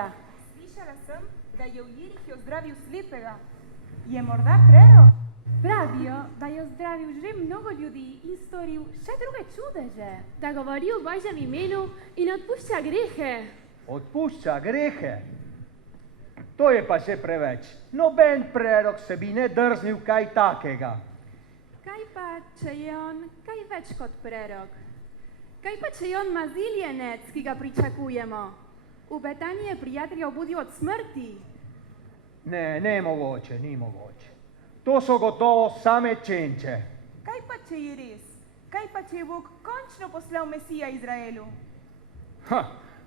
govorja? Slišala sem, da je v Jerihu zdravil slepega. Je morda prerok? Pravijo, da je ozdravil že mnogo ljudi in storil še druge čudeže. Da govori v Božjem imenu in odpušča grehe. Odpušča grehe? To je pa že preveč. Noben prerok se bi ne drznil kaj takega. Kaj pa, če je on kaj več kot prerok? Kaj pa, če je on maziljenec, ki ga pričakujemo? V Betaniji je prijatelja obudil od smrti. Ne, ni mogoče. To so gotovo same čenče. Kaj pa, če je res? Kaj pa, če je Bog končno poslal Mesija Izraelu?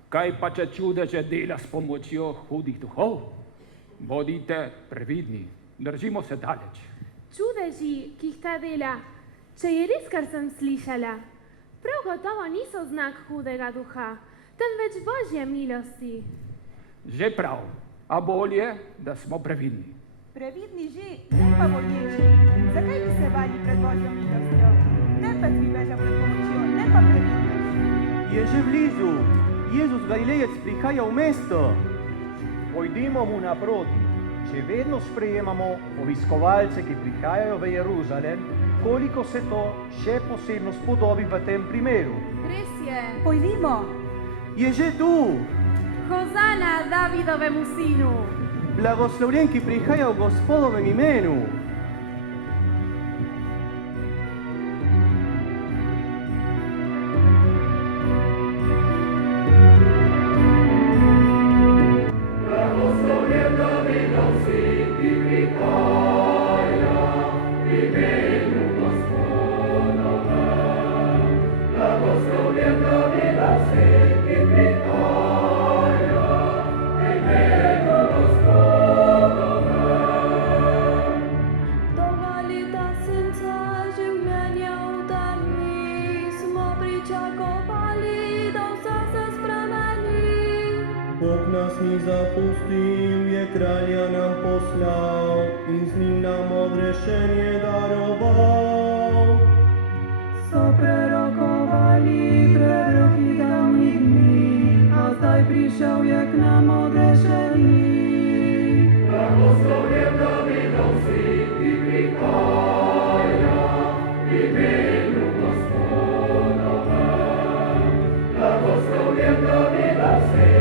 Kaj pa, če čudeže dela s pomočjo hudih duhov? Bodite previdni, držimo se daleč. Čudeži, ki jih ta dela, če je res, kar sem slišala, prav gotovo niso znak hudega duha, temveč Božje milosti. Že prav, a bolje, da smo previdni. Previdni že, ne pa boječi. Zakaj bi se bali pred Božjo milostjo? Tepet bi bežal pred pomočjo, ne pa previdnost. Je že blizu. Jezus Galilejec prihaja v mesto. Pojdimo mu naproti. Če vedno sprejemamo obiskovalce, ki prihajajo v Jeruzalem, koliko se to še posebno spodobi v tem primeru. Res je. Pojdimo. Je že tu. Hozana Davidovemu sinu. Blagoslovljen, ki prihaja v Gospodovem imenu. Bog nas ni zapustil, je kralja nam poslal in z njim nam odrešenje daroval. So prerokovali preroki davnih dni, a zdaj prišel je k nam odrešenik. Blagoslovljen Davidov sin, ki prihaja v imenu Gospodovem. Blagoslovljen Davidov sin,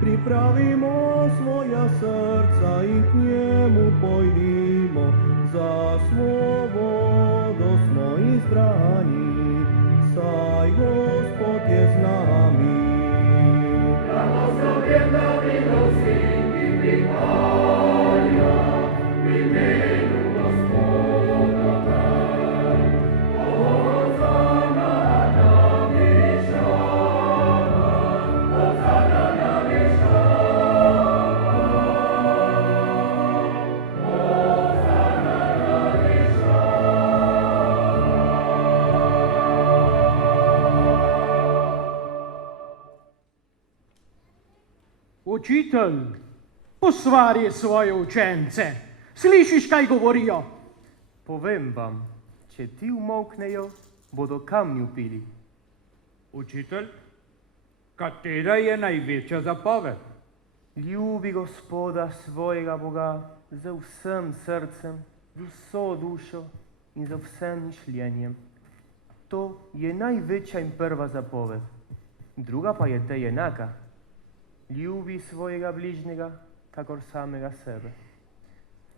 pripravimo svoja srca in k njemu pojdimo, za svobodo smo izbrani, saj Gospod je z nami. Blagoslovljen Davidov sin, ki prihaja v imenu Gospodovem. Hozana na višavah, Hozana na višavah, Hozana na višavah. Učitelj, posvari svoje učence. Slišiš, kaj govorijo? Povem vam, če ti umolknejo, bodo kamni vpili. Učitelj, katera je največja zapoved? Ljubi Gospoda svojega Boga z vsem srcem, z vso dušo in z vsem mišljenjem. To je največja in prva zapoved. Druga pa je te enaka. Ljubi svojega bližnjega, kakor samega sebe.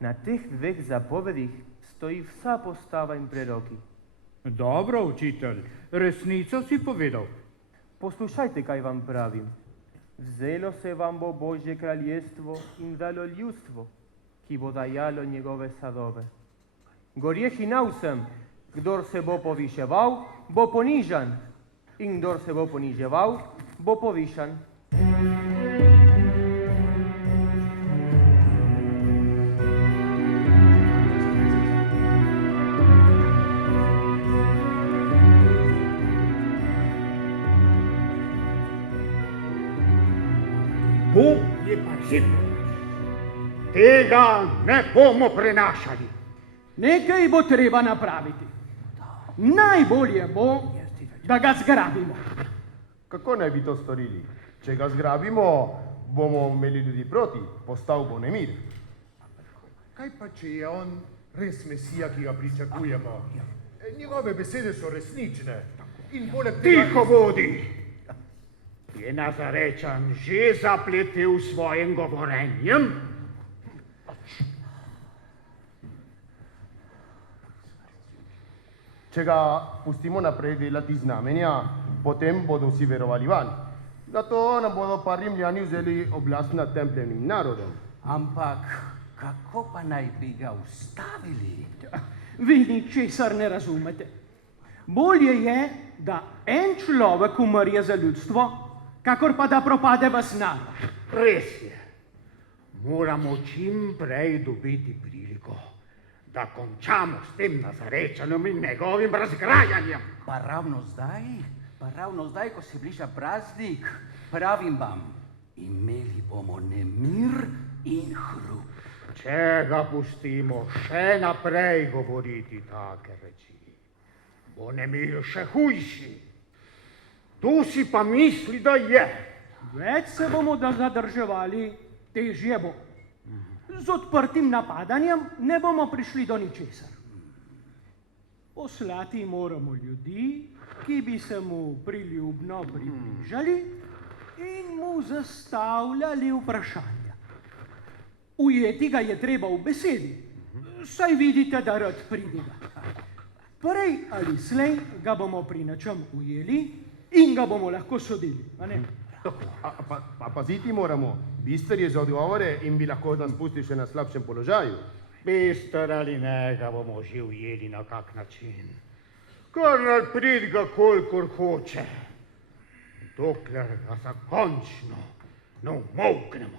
Na teh dveh zapovedih stoji vsa postava in preroki. Dobro, učitelj, resnico si povedal. Poslušajte, kaj vam pravim. Vzelo se vam bo Božje kraljestvo in dalo ljudstvo, ki bo dajalo njegove sadove. Gorjeh in vsem, kdor se bo poviševal, bo ponižan, in kdor se bo poniževal, bo povišan. Bog je pa zidno. Tega ne bomo prenašali. Nekaj bo treba napraviti. Najbolje bo, da ga zgrabimo. Kako naj bi to storili? Če ga zgrabimo, bomo imeli ljudi proti, postal bo nemir. Kaj pa, če je on res Mesija, ki ga pričakujemo? Njegove besede so resnične. In poleg tega... Tiho bodi! Je Nazarečan že zapletel s svojim govorenjem? Če ga pustimo naprej delati znamenja, potem bodo vsi verovali vanj. Zato nam bodo pa Rimljani vzeli oblast nad templjenim narodom. Ampak kako pa naj bi ga ustavili? Vi ničesar ne razumete. Bolje je, da en človek umrje za ljudstvo, kakor pa da propade vas narod. Res je. Moramo čim prej dobiti priliko, da končamo s tem Nazarečanom in njegovim razgrajanjem. Pa ravno zdaj, ko se bliža praznik, pravim vam, imeli bomo nemir in hrup. Če ga pustimo še naprej govoriti take reči, bo nemir še hujši. Tu si pa misli, da je. Več se bomo zadrževali, težje bo. Z odprtim napadanjem ne bomo prišli do ničesar. Poslati moramo ljudi, ki bi se mu priljubno približali in mu zastavljali vprašanja. Ujeti ga je treba v besedi, saj vidite, da rad pridiga. Prej ali slej ga bomo pri nečem ujeli in ga bomo lahko sodili, a ne? Pa paziti moramo, bister je za odgovore in bi lahko nas pustil še na slabšem položaju. Bister ali ne, ga bomo že ujeli na kak način. Kar naj pridiga kolikor hoče, dokler ga zakončno ne umolknemo.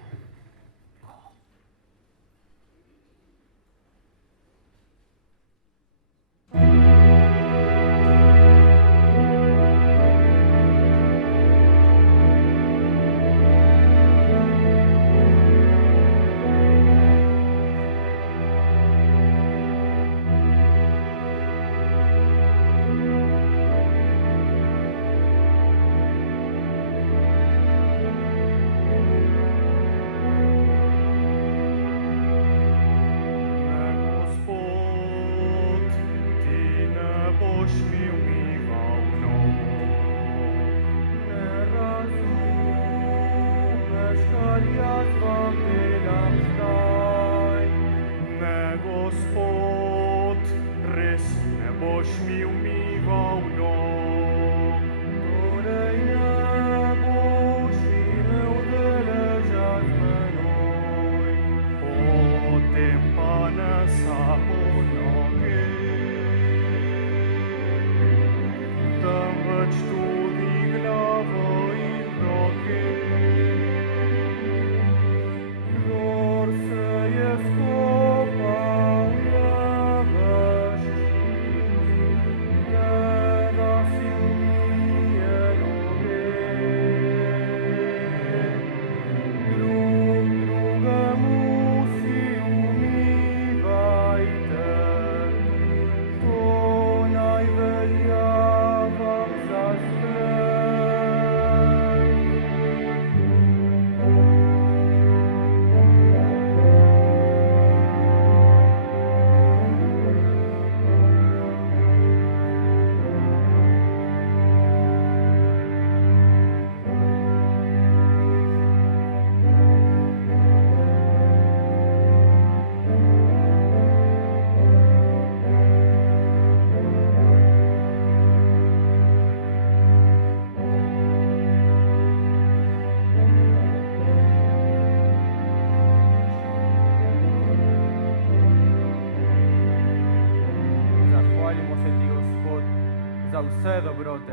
vse dobrote.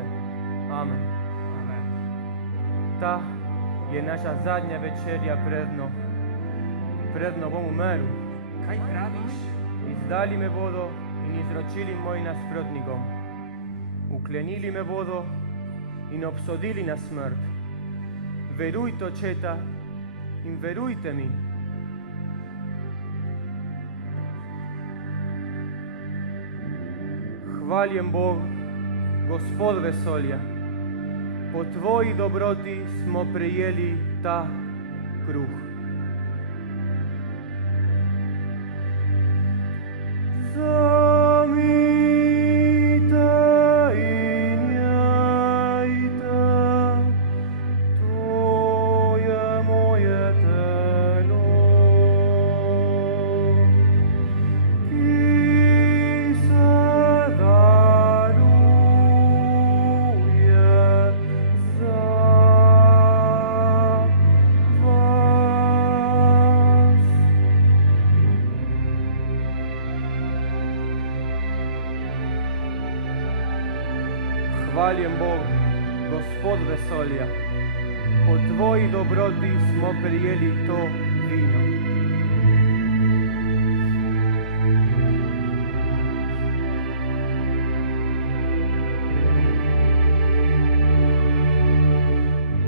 Amen. Ta je naša zadnja večerja predno bom umrl. Kaj praviš? Izdali me bodo in izročili mojim nasprotnikom. Uklenili me bodo in obsodili na smrt. Verujte, očeta, in verujte mi. Hvaljen Bog, Gospod vesolja, po tvoji dobroti smo prejeli ta kruh. Hvaljen Bog, Gospod vesolja, po tvoji dobroti smo prejeli to vino.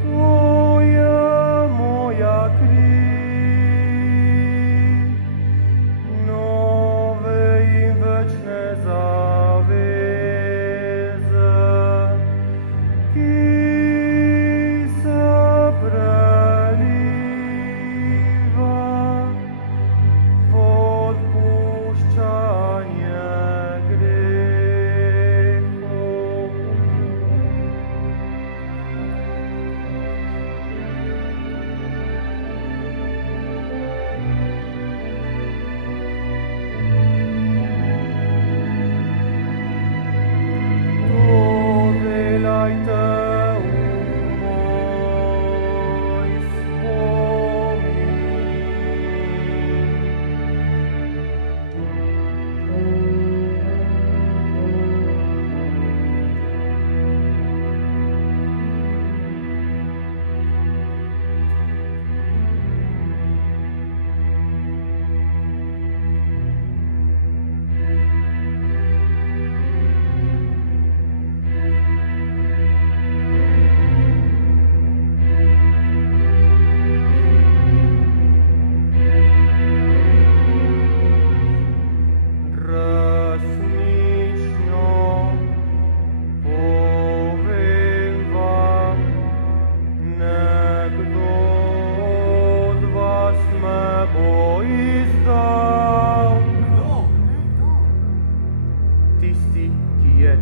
To je moja kri, nove in večne zaveze.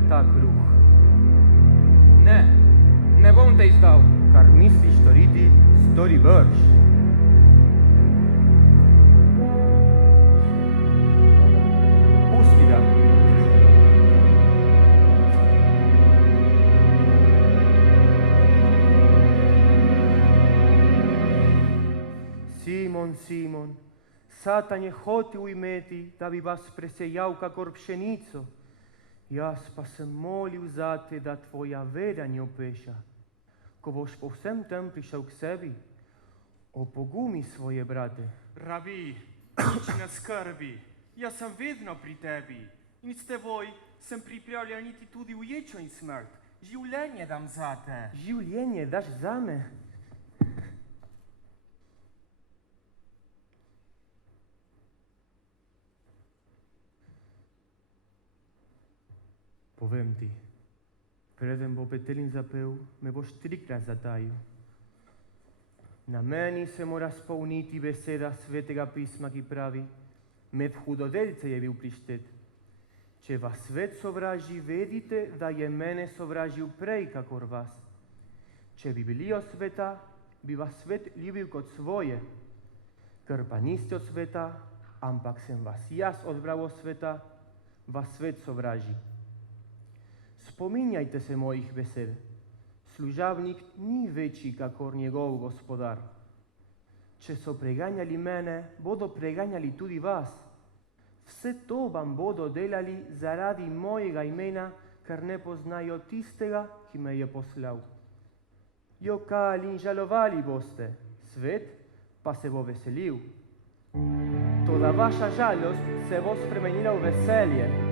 Ta kruh. Ne bom te izdal. Kar misliš storiti, stori brž. Pusti ga. Simon, Simon, Satan je hotel imeti, da bi vas presejal kakor pšenico. Jaz pa sem molil zate, da tvoja vera ne opeša. Ko boš po vsem tem prišel k sebi, opogumi svoje brate. Rabi, nič ne skrbi, jaz sem vedno pri tebi in s teboj sem pripravljen iti tudi v ječo in smrt. Življenje dam zate. Življenje daš zame? Povem ti, preden bo petelin zapel, me boš 3-krat zatajil. Na meni se mora spolniti beseda svetega pisma, ki pravi, med hudodelce je bil prištet. Če vas svet sovraži, vedite, da je mene sovražil prej, kakor vas. Če bi bili od sveta, bi vas svet ljubil kot svoje. Ker pa niste od sveta, ampak sem vas jaz odbral od sveta, vas svet sovraži. Spominjajte se mojih besed. Služavnik ni večji, kakor njegov gospodar. Če so preganjali mene, bodo preganjali tudi vas. Vse to vam bodo delali zaradi mojega imena, ker ne poznajo tistega, ki me je poslal. Jokali in žalovali boste, svet pa se bo veselil. Toda vaša žalost se bo spremenila v veselje.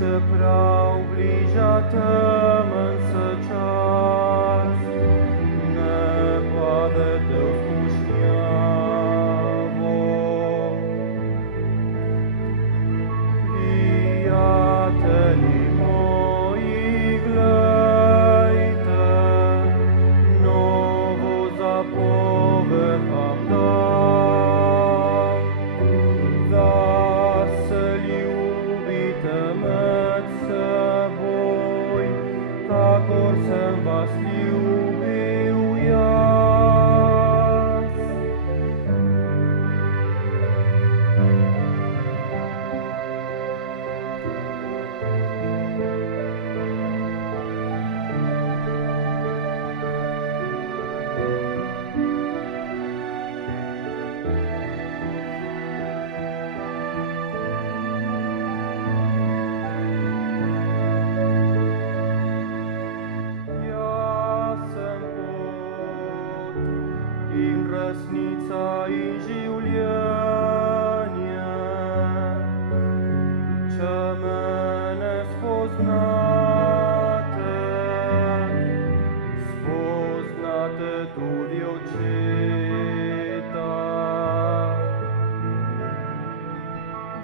Čeprav bliža temen se čas, ne padete v skušnjavo. Prijatelji moji, glejte, novo zapoved vam dam, da se ljubite med seboj, kakor sem vas ljubil jaz. In resnica in življenje, če mene spoznate, spoznate tudi očeta.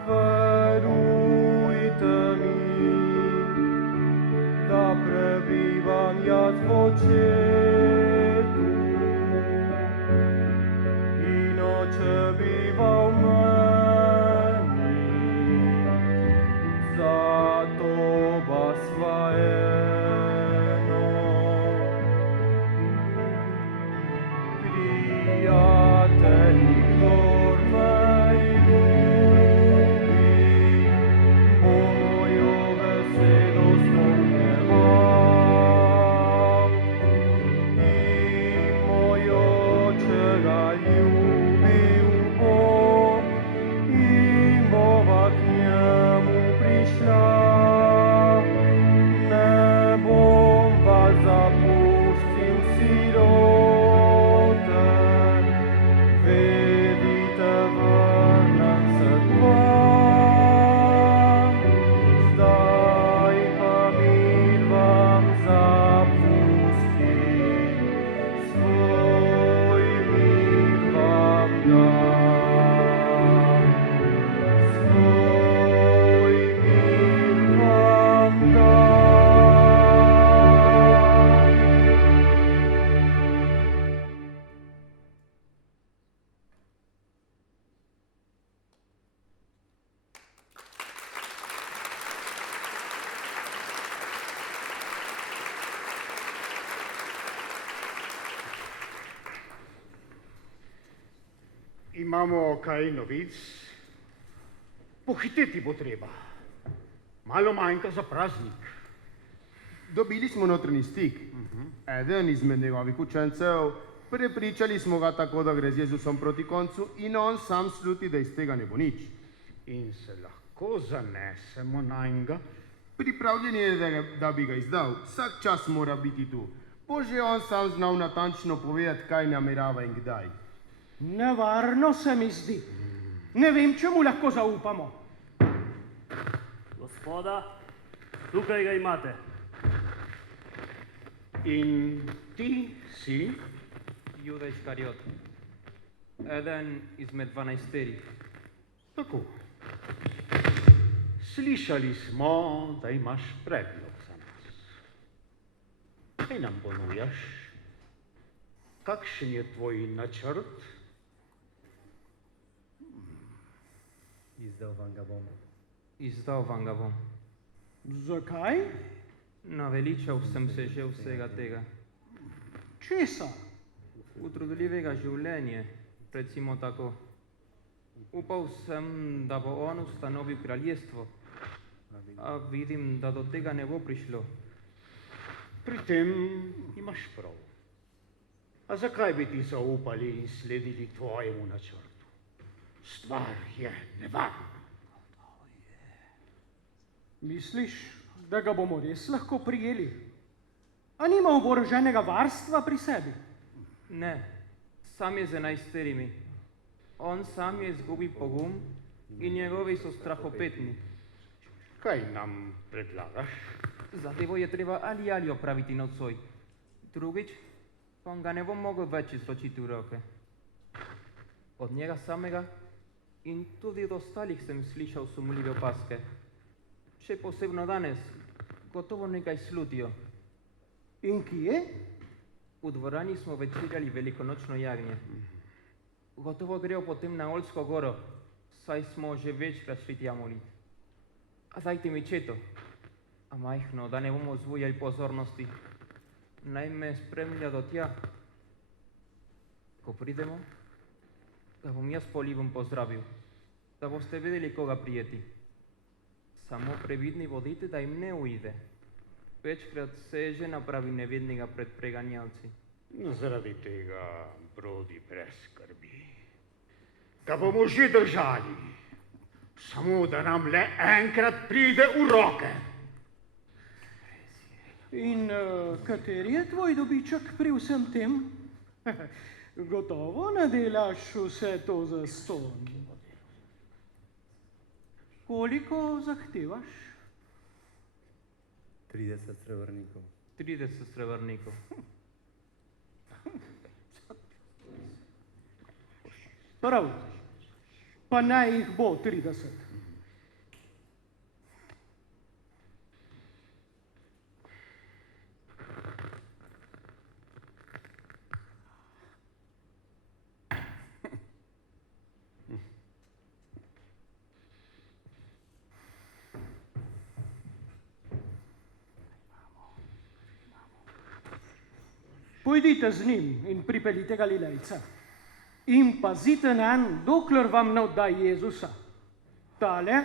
Verujte mi, da prebivam jaz v očetu, če bival meni, zato ba sva eno. Prijatelji, kdor me ljubi, bo mojo besedo spomneval, in moj oče ga ljubi. Imamo kaj novic? Pohiteti bo treba. Malo manjka za praznik. Dobili smo notranji stik. Eden izmed njegovih učencev, prepričali smo ga tako, da gre z Jezusom proti koncu in on sam sluti, da iz tega ne bo nič. In se lahko zanesemo nanjga? Pripravljen je, da bi ga izdal. Vsak čas mora biti tu. Bo že on sam znal natančno povedati, kaj namerava in kdaj. Nevarno se mi zdi. Ne vem, čemu lahko zaupamo. Gospoda, tukaj ga imate. In ti si? Juda Iskariot, eden izmed 12. Tako. Slišali smo, da imaš predlog za nas. Kaj nam ponujaš? Kakšen je tvoj načrt? Izdal vam ga bom. Izdal vam ga bom. Zakaj? Naveličal sem se že vsega tega. Česa? Utrudljivega življenja, recimo tako. Upal sem, da bo on ustanovil kraljestvo, a vidim, da do tega ne bo prišlo. Pri tem imaš prav. A zakaj bi ti zaupali in sledili tvojemu načrtu? Stvar je nevarna. Misliš, da ga bomo res lahko prijeli? A nima oboroženega varstva pri sebi? Ne, sam je z 11. On sam je izgubil pogum in njegovi so strahopetni. Kaj nam predlagaš? Zadevo je treba ali opraviti nocoj. Drugič, pa ga ne bom mogel več izločiti v roke. Od njega samega in tudi od ostalih sem slišal sumljive opaske. Še posebno danes, gotovo nekaj slutijo. In kje? V dvorani smo večerjali velikonočno jagnje. Gotovo grejo potem na Oljsko goro, saj smo že večkrat šli tja molit. A dajte mi četo, a majhno, da ne bomo vzbujali pozornosti. Naj me spremlja do tja. Ko pridemo, ga bom jaz po libom pozdravil, da boste vedeli, koga prijeti. Samo previdni bodite, da jim ne uide. Večkrat se je že napravil nevednega pred preganjalci. Zaradi tega brodi brez skrbi. Ga bomo že držali, samo da nam le enkrat pride v roke. In kateri je tvoj dobiček pri vsem tem? Gotovo ne delaš vse to zastonj. Koliko zahtevaš? 30 srebrnikov. 30 srebrnikov. Prav, pa naj jih bo 30. Pojdite z njim in pripeljite Galilejca. In pazite nanj, dokler vam ne oddaj Jezusa. Tale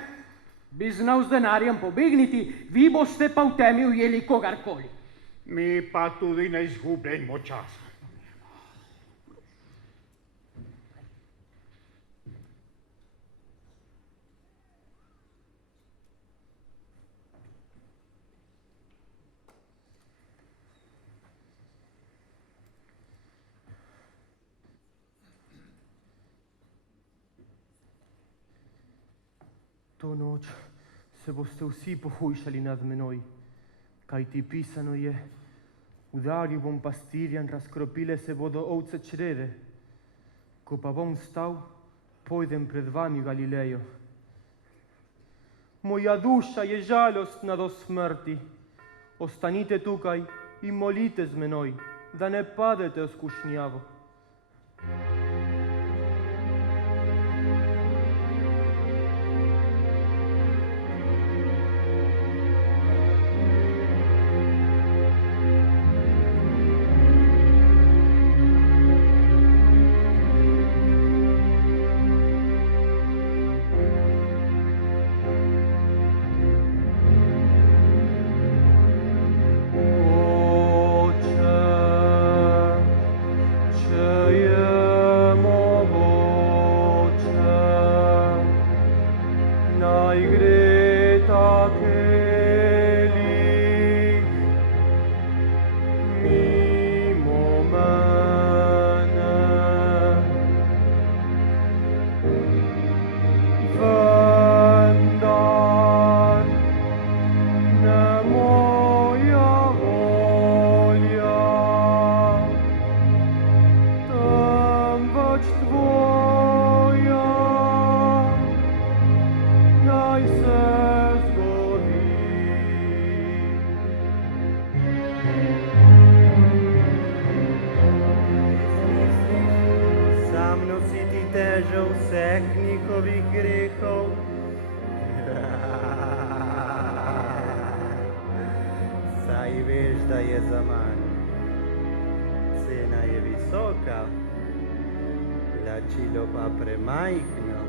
bi znal z denarjem pobegniti, vi boste pa v temi ujeli kogarkoli. Mi pa tudi ne izgubljajmo časa. To noč se boste vsi pohujšali nad menoj, kajti pisano je, udaril bom pastirjan, razkropile se bodo ovce črede. Ko pa bom vstal, pojdem pred vami v Galilejo. Moja duša je žalostna do smrti. Ostanite tukaj in molite z menoj, da ne padete v skušnjavo. Oče, če je nositeljev vseh njihovih grehov. Saj veš, da je zaman. Cena je visoka, plačilo pa premajhno.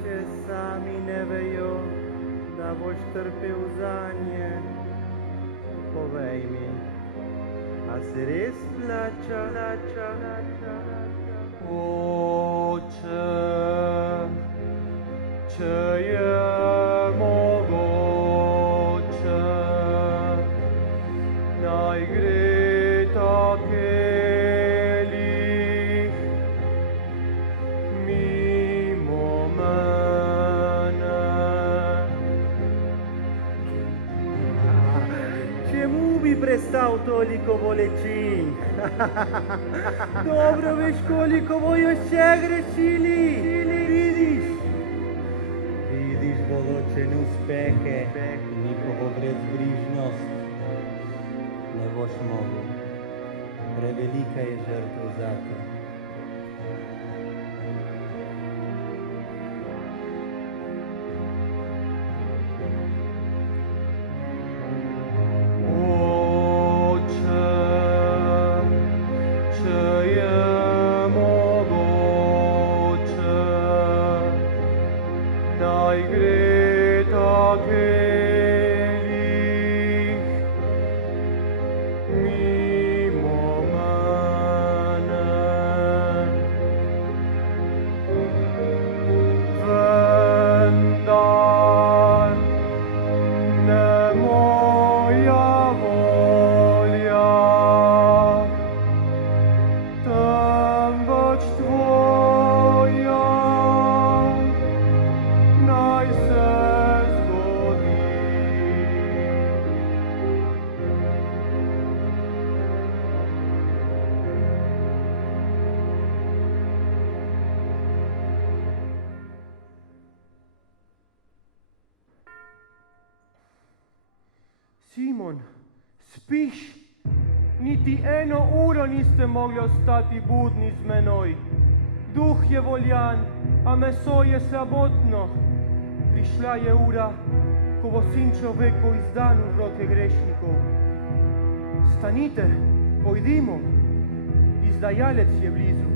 Še sami ne vejo, da boš trpel zanje. Povej mi, a se res plača? Oče, če je mogoče, naj gre ta kelih mimo mene. Čemu bi prestal toliko bolečin? Dobro veš, koliko bojo še grešili. Vidiš določene uspehe, njihovo brezbrižnost. Ne boš mogel. Prevelika je žrtev zate. Simon, spiš? Niti eno uro niste mogli ostati budni z menoj. Duh je voljan, a meso je slabotno. Prišla je ura, ko bo sin človekov izdan v roke grešnikov. Stanite, pojdimo, izdajalec je blizu.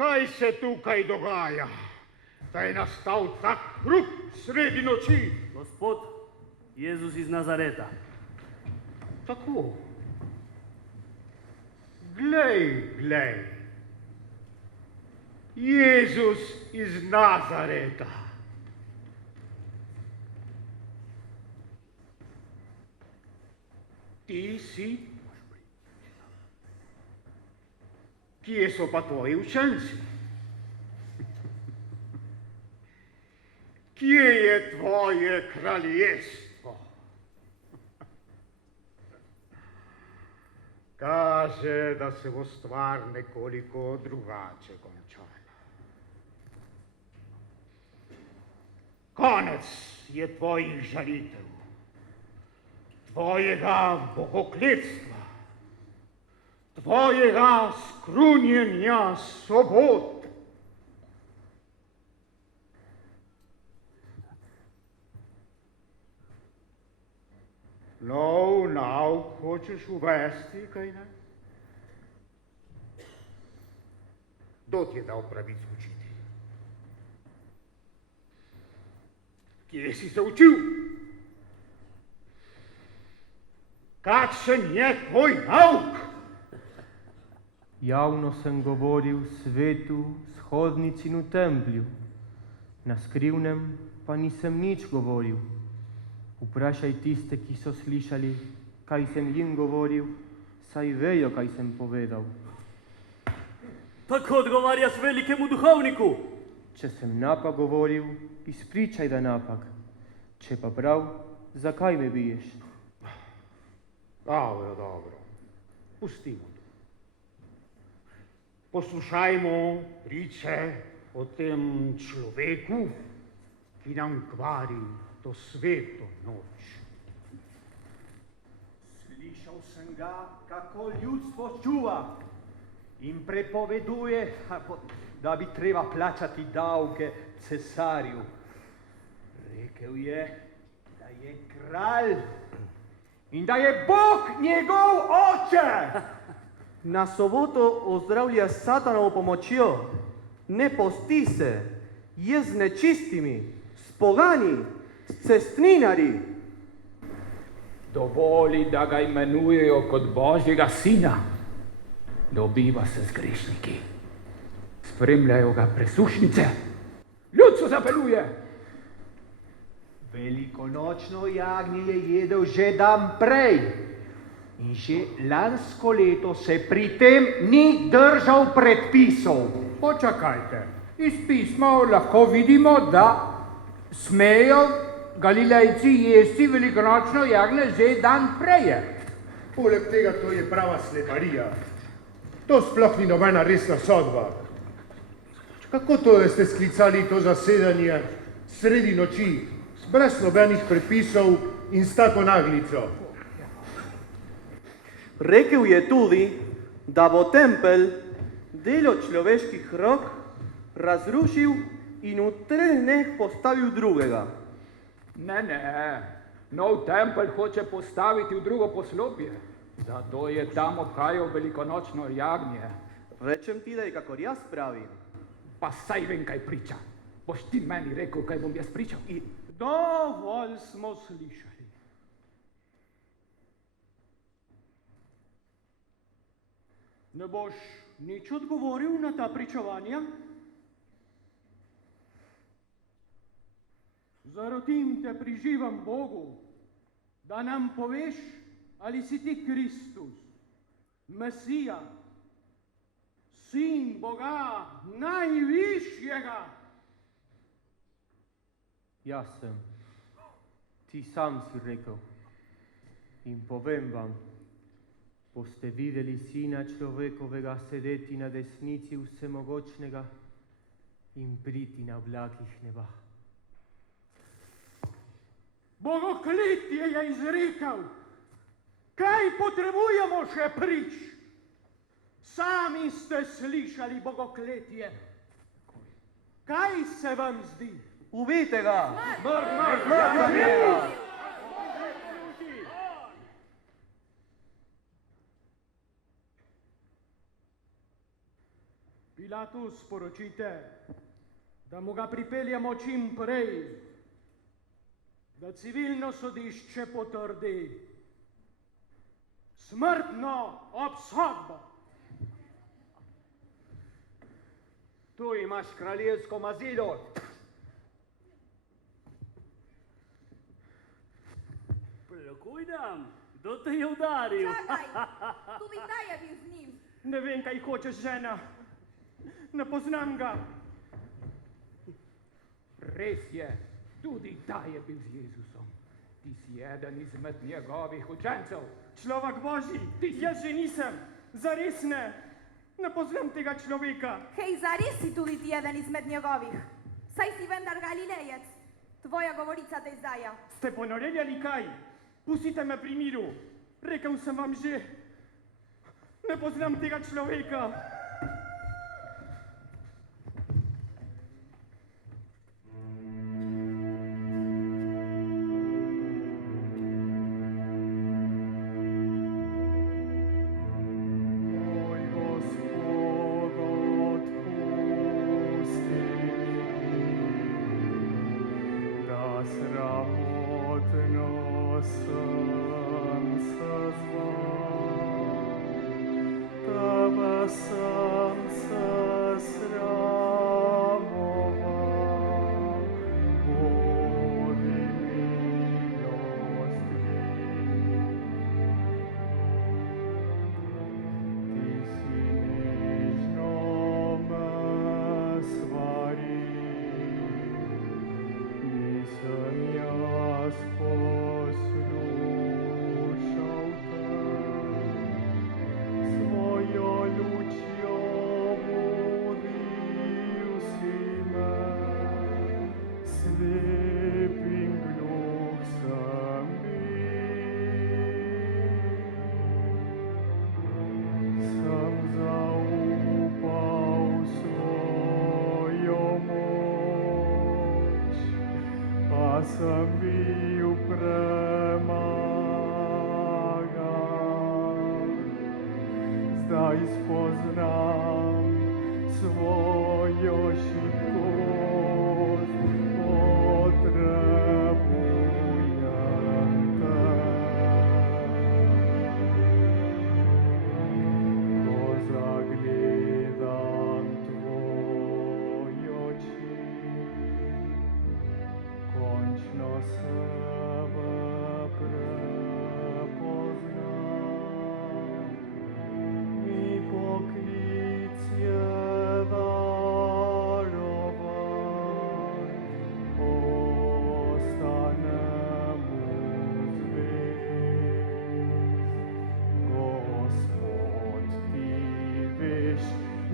Kaj se tukaj dogaja? Da je nastal tak hrup sredi noči. Gospod, Jezus iz Nazareta. Tako. Glej. Jezus iz Nazareta. Ti si? Kje so pa tvoji učenci? Kje je tvoje kraljestvo? Kaže, da se bo stvar nekoliko drugače končala. Konec je tvojih žalitev, tvojega bogokletstva, tvojega skrunjenja sobot. Nov nauk hočeš uvesti, kaj ne? Kdo ti je dal pravico učiti? Kje si se učil? Kakšen je tvoj nauk? Javno sem govoril svetu, shodnici in v templju. Na skrivnem pa nisem nič govoril. Vprašaj tiste, ki so slišali, kaj sem jim govoril, saj vejo, kaj sem povedal. Tako odgovarjaš velikemu duhovniku. Če sem napak govoril, izpričaj, da napak. Če pa prav, zakaj me biješ? Dobro. Pustimo to. Poslušajmo priče o tem človeku, ki nam kvari to sveto noč. Slišal sem ga, kako ljudstvo čuva in prepoveduje, da bi treba plačati davke cesarju. Rekel je, da je kralj in da je Bog njegov oče. Na soboto ozdravlja s satanovo pomočjo, ne posti se, je z nečistimi, s pogani, s cestninarji. Dovoli, da ga imenujejo kot Božjega sina. Dobiva se z grešniki. Spremljajo ga presušnice. Ljudstvo zapeluje. Velikonočno jagnje je jedel že dan prej in že lansko leto se pri tem ni držal predpisov. Počakajte, iz pisma lahko vidimo, da smejo Galilejci jesti velikonočno jagnje že dan prej. Poleg tega to je prava sleparija. To sploh ni nobena resna sodba. Kako to, da ste sklicali to zasedanje sredi noči, brez nobenih predpisov in s tako naglico? Rekel je tudi, da bo tempelj, delo človeških rok, razrušil in v 3 dneh postavil drugega. Ne, nov tempelj hoče postaviti v drugo poslopje. Zato je tam obhajal velikonočno jagnje. Rečem ti, da je kakor jaz pravim. Pa saj vem, kaj priča. Boš ti meni rekel, kaj bom jaz pričal? Dovolj smo slišali. Ne boš nič odgovoril na ta pričevanja? Zarotim te pri živem Bogu, da nam poveš, ali si ti Kristus, Mesija, Sin Boga najvišjega. Jaz sem. Ti sam si rekel. In povem vam, boste videli Sina človekovega sedeti na desnici vsemogočnega in priti na oblakih neba. Bogokletje je izrekel. Kaj potrebujemo še prič? Sami ste slišali bogokletje. Kaj se vam zdi? Ubijte ga! Pilatu sporočite, da mu ga pripeljamo čim prej, da civilno sodišče potrdi smrtno obsodbo. Tu imaš kraljevsko mazilo. Prekoj nam, kdo te je udaril? Čakaj, tudi ta je bil z njim. Ne vem, kaj hočeš, žena. Ne poznam ga. Res je, tudi ta je bil z Jezusom. Ti si eden izmed njegovih učencev. Človek Božji, jaz že nisem. Zares ne. Ne poznam tega človeka. Hej, zares si tudi ti eden izmed njegovih. Saj si vendar Galilejec. Tvoja govorica te izdaja. Ste ponoreli ali kaj? Pustite me pri miru. Rekel sem vam že. Ne poznam tega človeka.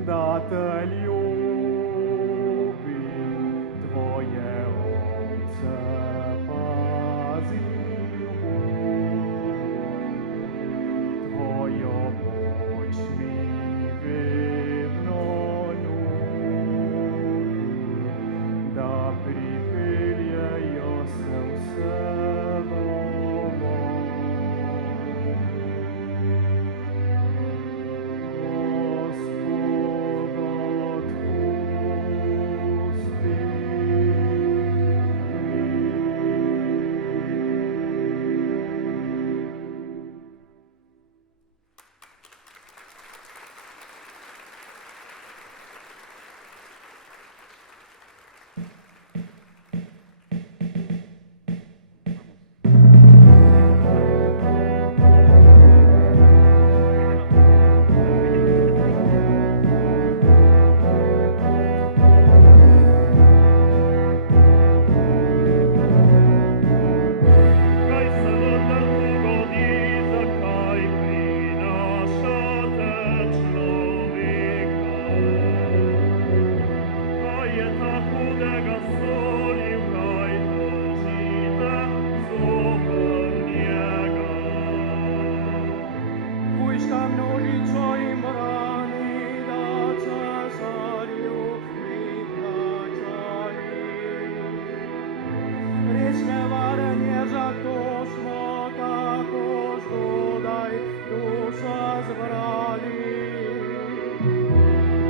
da te ljubi, tvoje ovce pazil bom. Tvojo moč mi vedno nudi, da pripeljejo se vse domov.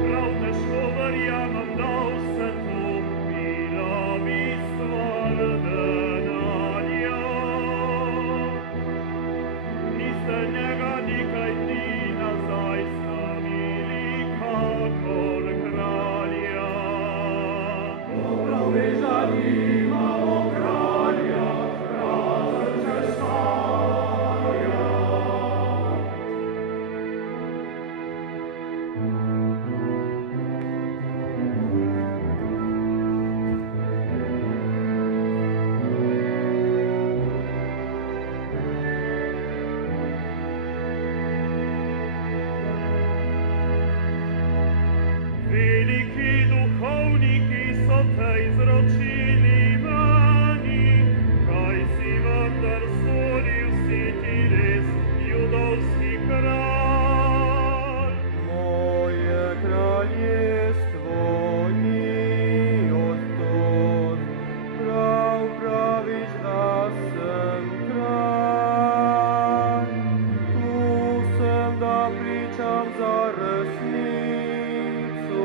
Prav težko te izročili meni, kaj si vendar storil si ti res, judovski kralj. Moje kraljestvo ni odtot, prav praviš, da sem kralj. Tu sem, da pričam za resnico,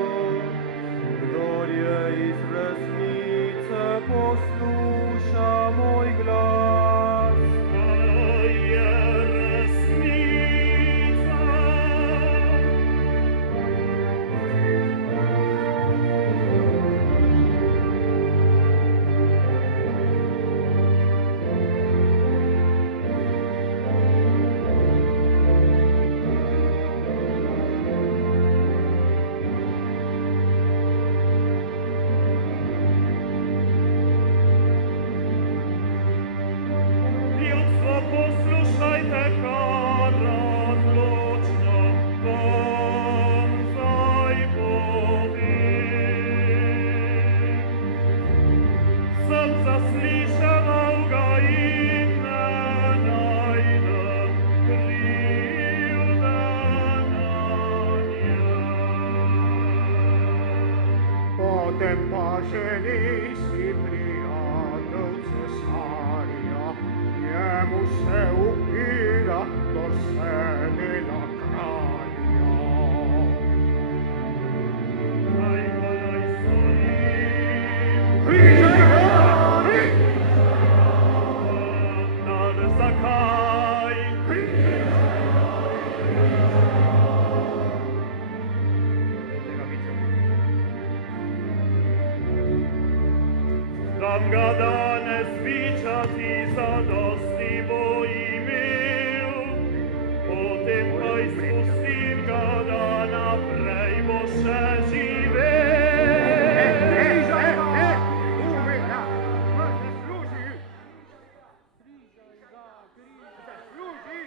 kdor je iz resnice posluša moj glas. Kaj je resnica? Ljudstvo, poslušajte, kar razločno vam zdaj povem. Sem zasliševal ga in ne najdem krivde nanje. Potem pa že nisi prijatelj cesarja, njemu se upira, kdor se dela kralja. Kaj pa naj storim? Križaj ga! Vendar zakaj? Dam ga danes bičati, zadosti bo imel, potem pa izpustim ga, da naprej bo še živel. Umira! Zasluži! Zasluži!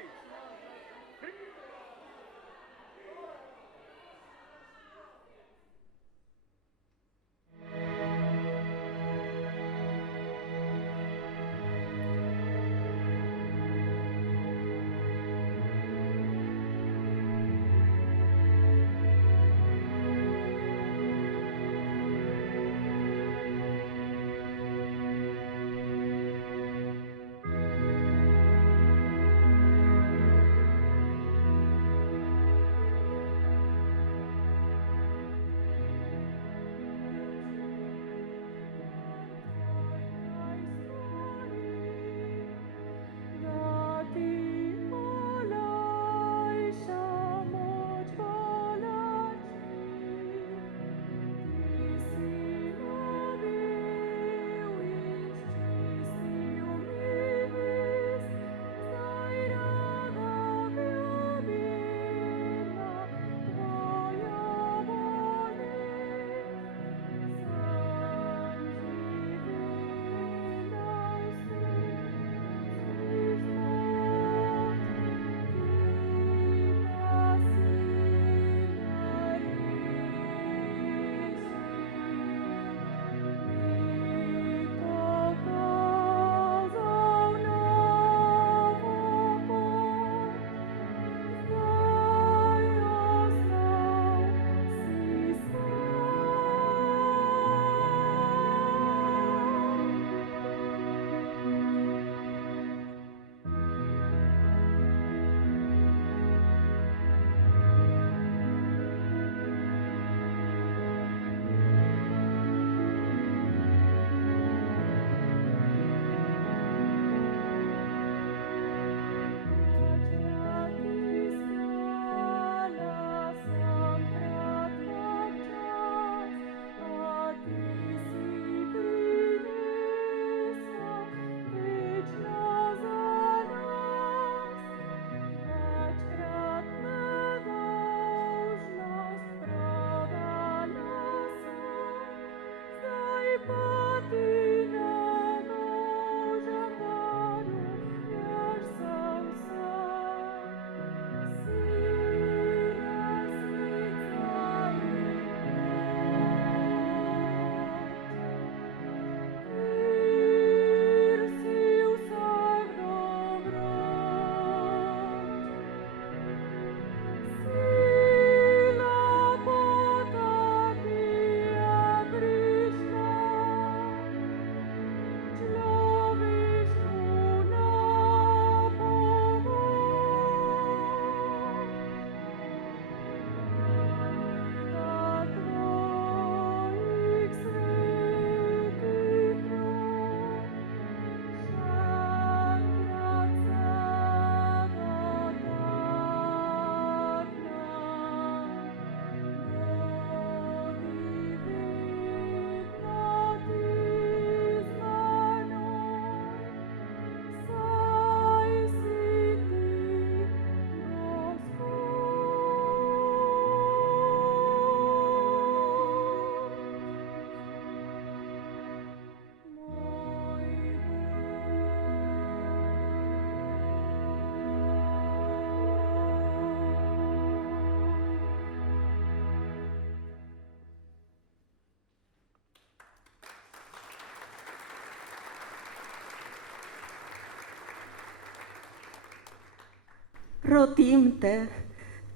Protim te,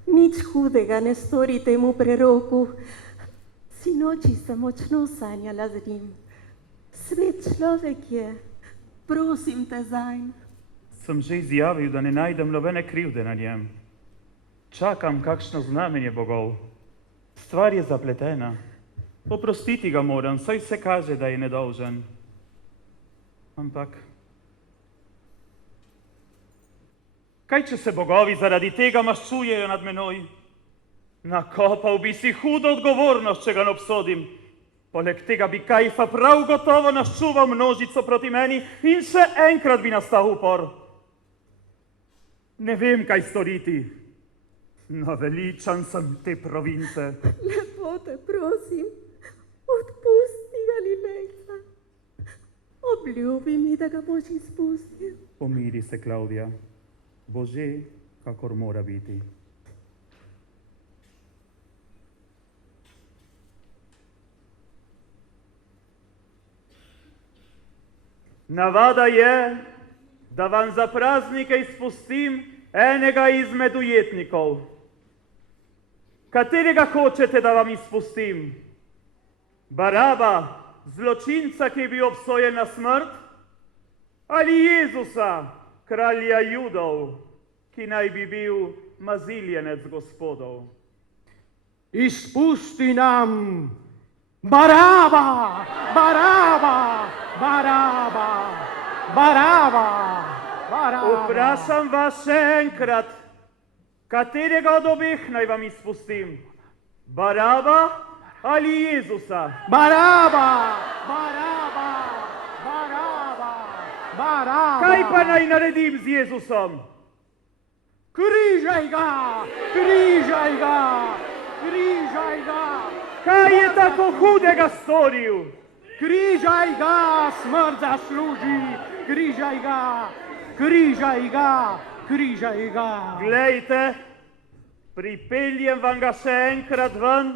nič hudega ne stori temu preroku. Sinoči sem močno sanjala z njim. Svet človek je, prosim te zanj. Sem že izjavil, da ne najdem nobene krivde na njem. Čakam kakšno znamenje bogov. Stvar je zapletena. Oprostiti ga moram, saj se kaže, da je nedolžen. Ampak, kaj če se bogovi zaradi tega maščujejo nad menoj? Nakopal bi si hudo odgovornost, če ga ne obsodim. Poleg tega bi Kajfa prav gotovo naščuval množico proti meni in še enkrat bi nastal upor. Ne vem, kaj storiti. Naveličan sem te province. Lepo te prosim, odpusti Galilejca. Obljubi mi, da ga boš izpustil. Pomiri se, Klavdija. Bo že, kakor mora biti. Navada je, da vam za praznike izpustim enega izmed ujetnikov. Katerega hočete, da vam izpustim? Baraba, zločinca, ki je bil obsojen na smrt? Ali Jezusa, kralja Judov, ki naj bi bil maziljenec gospodov? Izpusti nam Baraba! Baraba! Baraba! Baraba! Baraba! Vprašam vas še enkrat, katerega od obeh naj vam izpustim? Baraba ali Jezusa? Baraba! Baraba! Baraba! Baraba! Kaj pa naj naredim z Jezusom? Križaj ga! Križaj ga! Križaj ga! Kaj je tako hudega storil? Križaj ga, smrt zasluži! Križaj ga! Križaj ga! Križaj ga! Glejte, pripeljem vam ga še enkrat ven,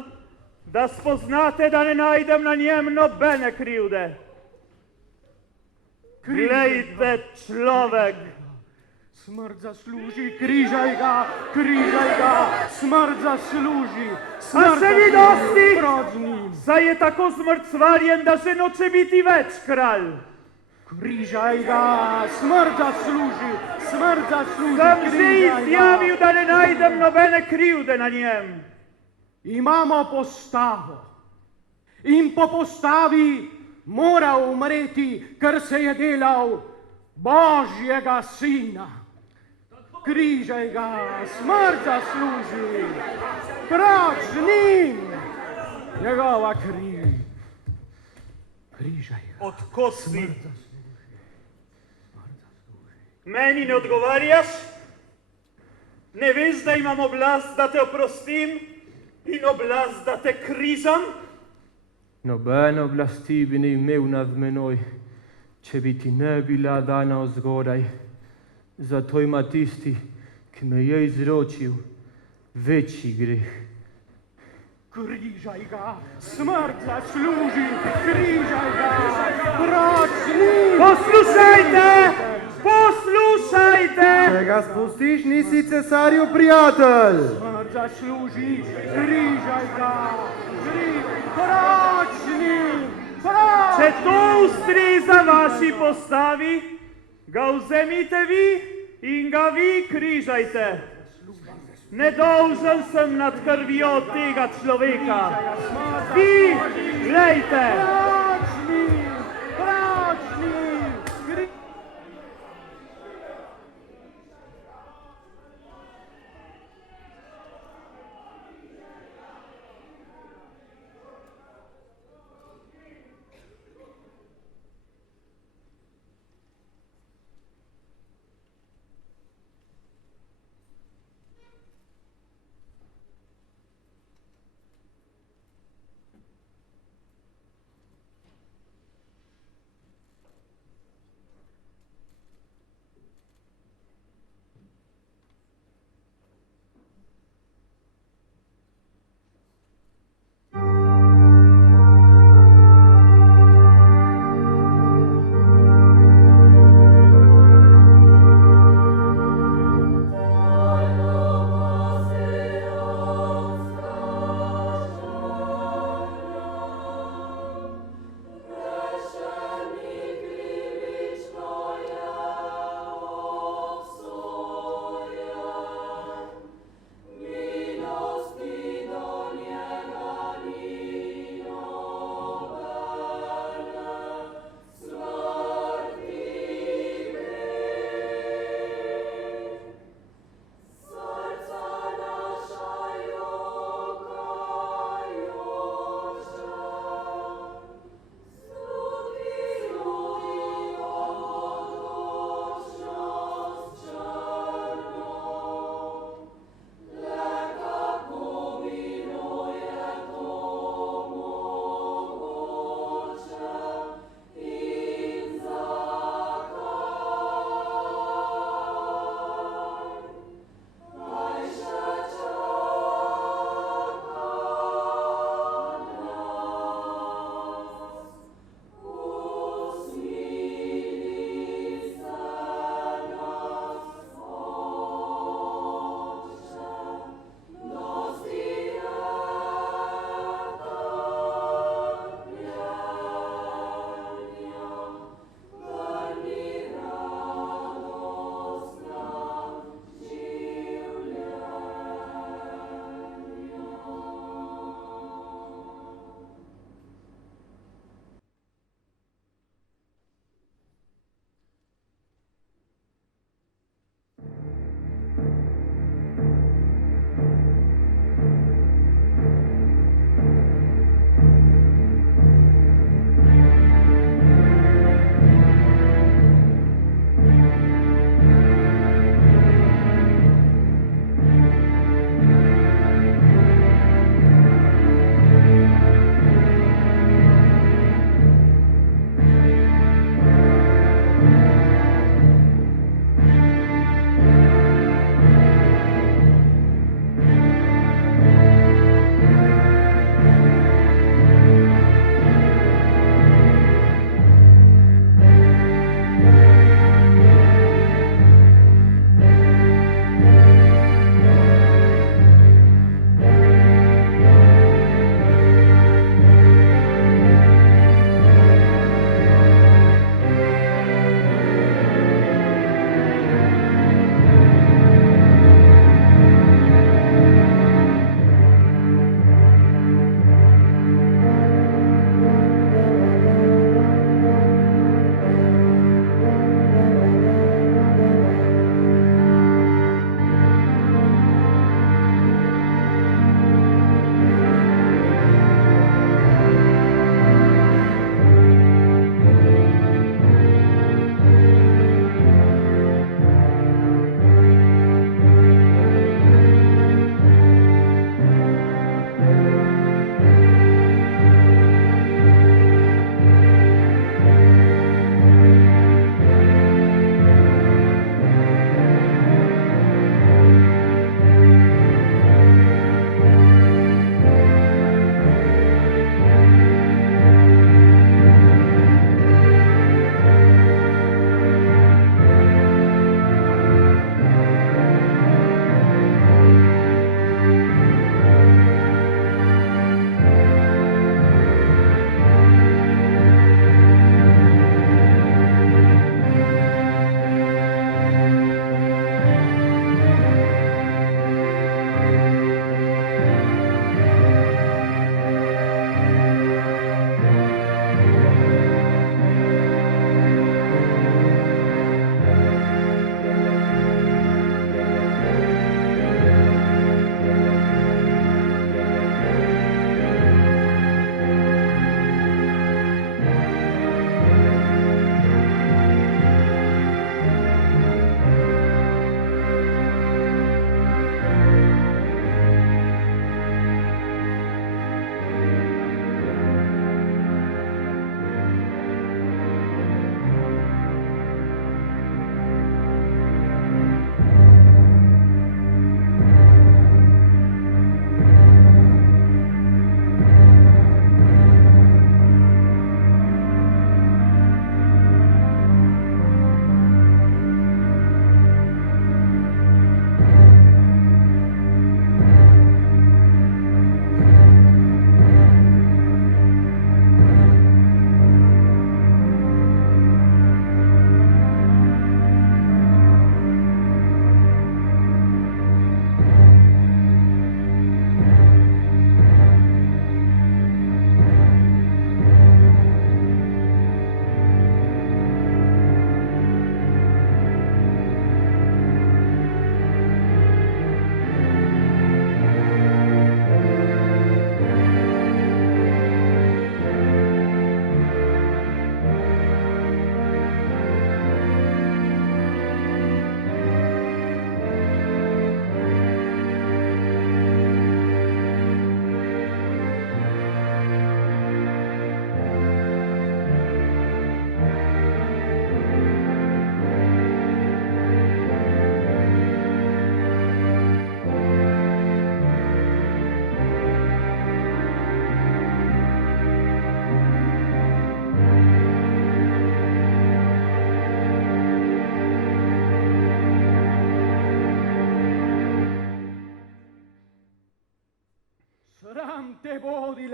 da spoznate, da ne najdem na njem nobene krivde. Glejte, človek! Smrt zasluži, križaj ga, smrt zasluži, smrt se ni dosti? proti njim. Saj je tako zmrcvarjen, da že noče biti več kralj. Križaj ga, smrt zasluži, Sem že izjavil, da ne najdem nobene krivde na njem. Imamo postavo in po postavi mora umreti, ker se je delal Božjega sina. Križaj ga, smrt zasluži, proč z njim, njegova kri. Križaj ga. Od kosti. Meni ne odgovarjaš? Ne veš, da imam oblast, da te oprostim in oblast, da te križam? Nobene oblasti bi ne imel nad menoj, če bi ti ne bila dana zgodaj. Zato ima tisti, ki me je izročil, večji greh. Križaj ga, smrt zasluži, križaj ga, proč z njim. Poslušajte! Poslušajte! Če ga spustiš, nisi cesarju prijatelj. Smrt zasluži, križaj ga, proč z njim, proč. Če to ustreza vaši postavi, ga vzemite vi in ga vi križajte. Nedolžen sem nad krvjo tega človeka. Vi, glejte! Proč z njim, proč z njim.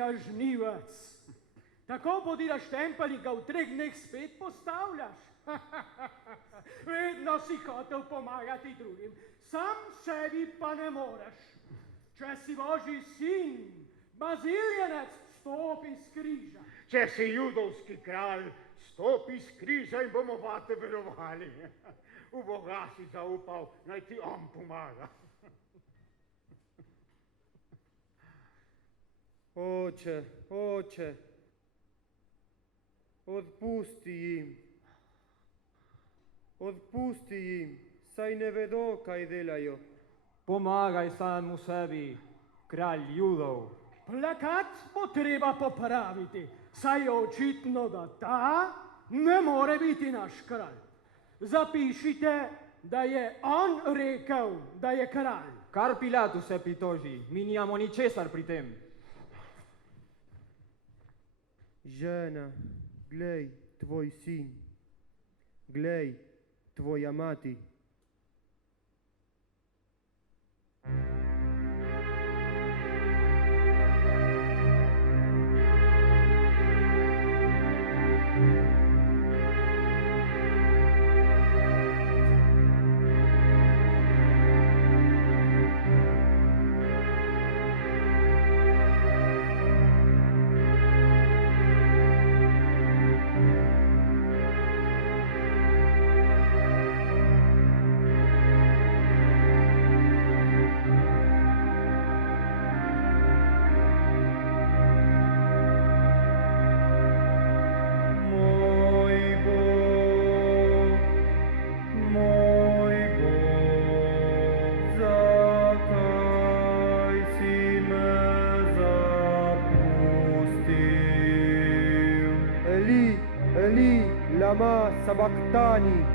lažnivec. Tako podiraš tempelj in ga v 3 dneh spet postavljaš. Vedno si hotel pomagati drugim, sam sebi pa ne moreš. Če si Božji sin, baziljenec, stopi s križa. Če si judovski kralj, stopi s križa in bomo vate verovali. V Boga si zaupal, naj ti on pomaga. Oče, oče, odpusti jim, saj ne vedo, kaj delajo. Pomagaj samemu sebi, kralj Judov. Plakat bo treba popraviti, saj je očitno, da ta ne more biti naš kralj. Zapišite, da je on rekel, da je kralj. Kar Pilatu se pritoži, mi nimamo ničesar pri tem. Žena, glej, tvoj sin, glej, tvoja mati. Lama Sabachthani.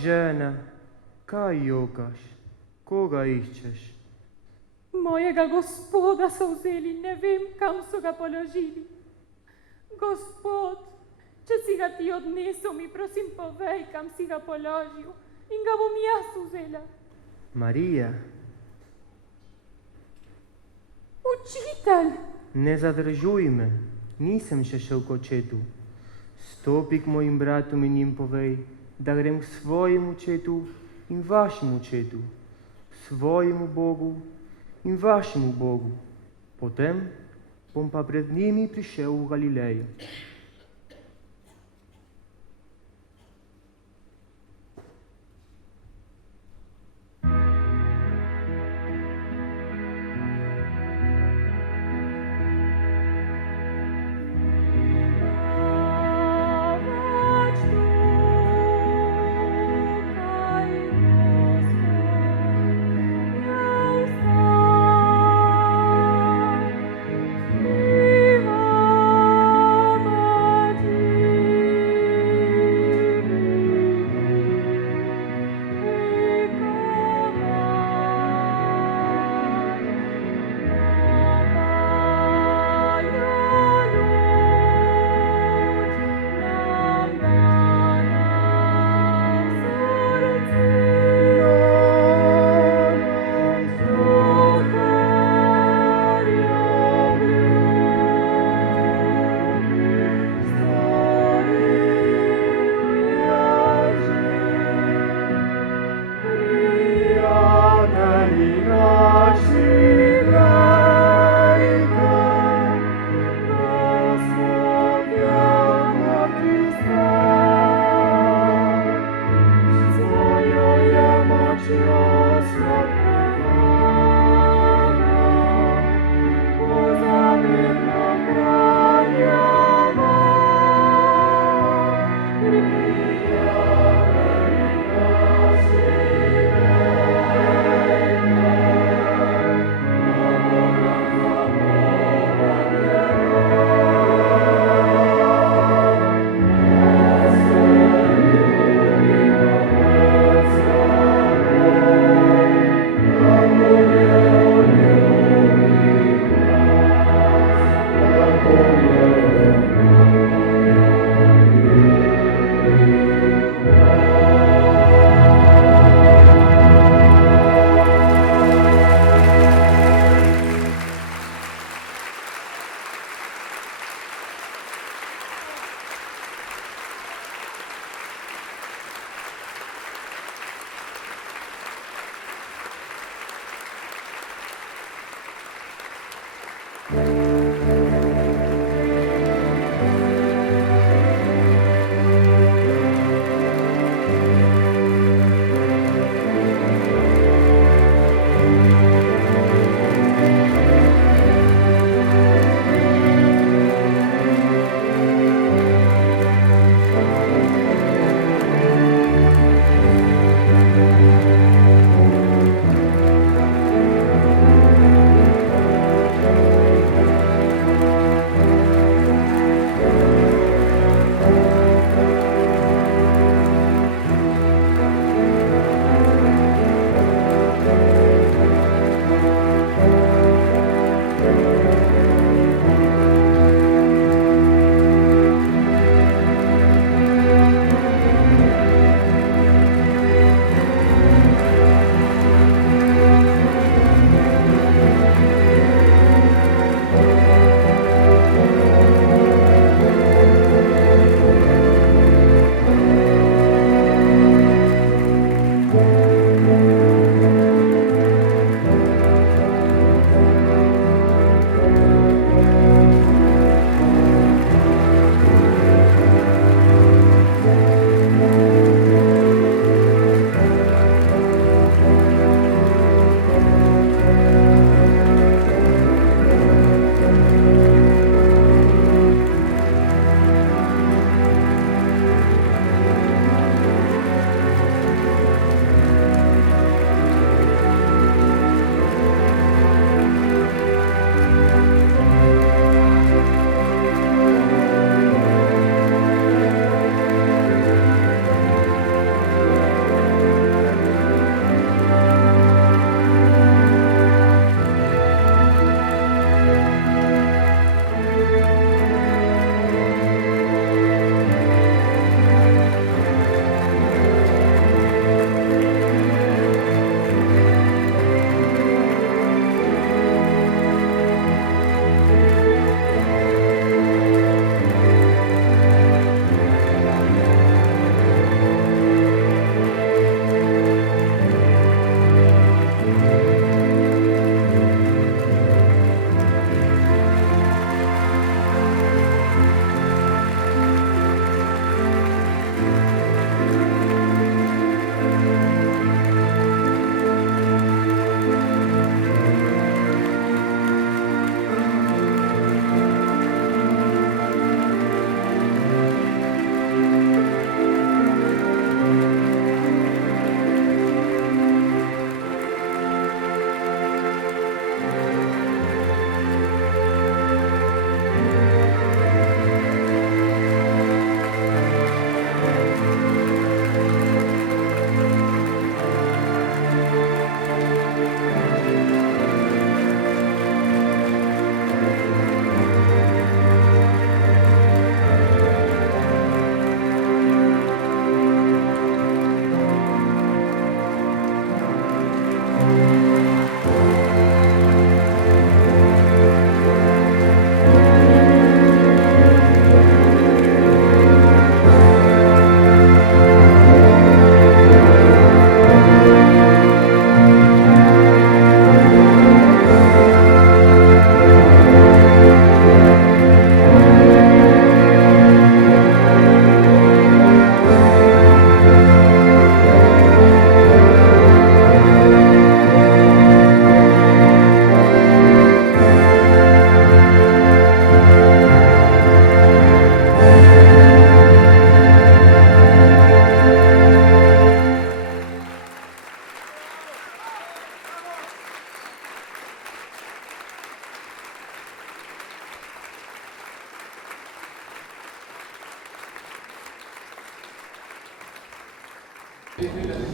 Žena, kaj jokaš? Koga iščeš? Mojega gospoda so vzeli, ne vem, kam so ga položili. Gospod, če si ga ti odnesel, mi prosim povej, kam si ga položil in ga bom jaz vzela. Marija, Učitelj! ne zadržuj me, nisem še šel k očetu. Stopi k mojim bratom in jim povej, da grem k svojemu očetu in vašemu očetu, svojemu Bogu in vašemu Bogu. Potem bom pa pred njimi prišel v Galilejo.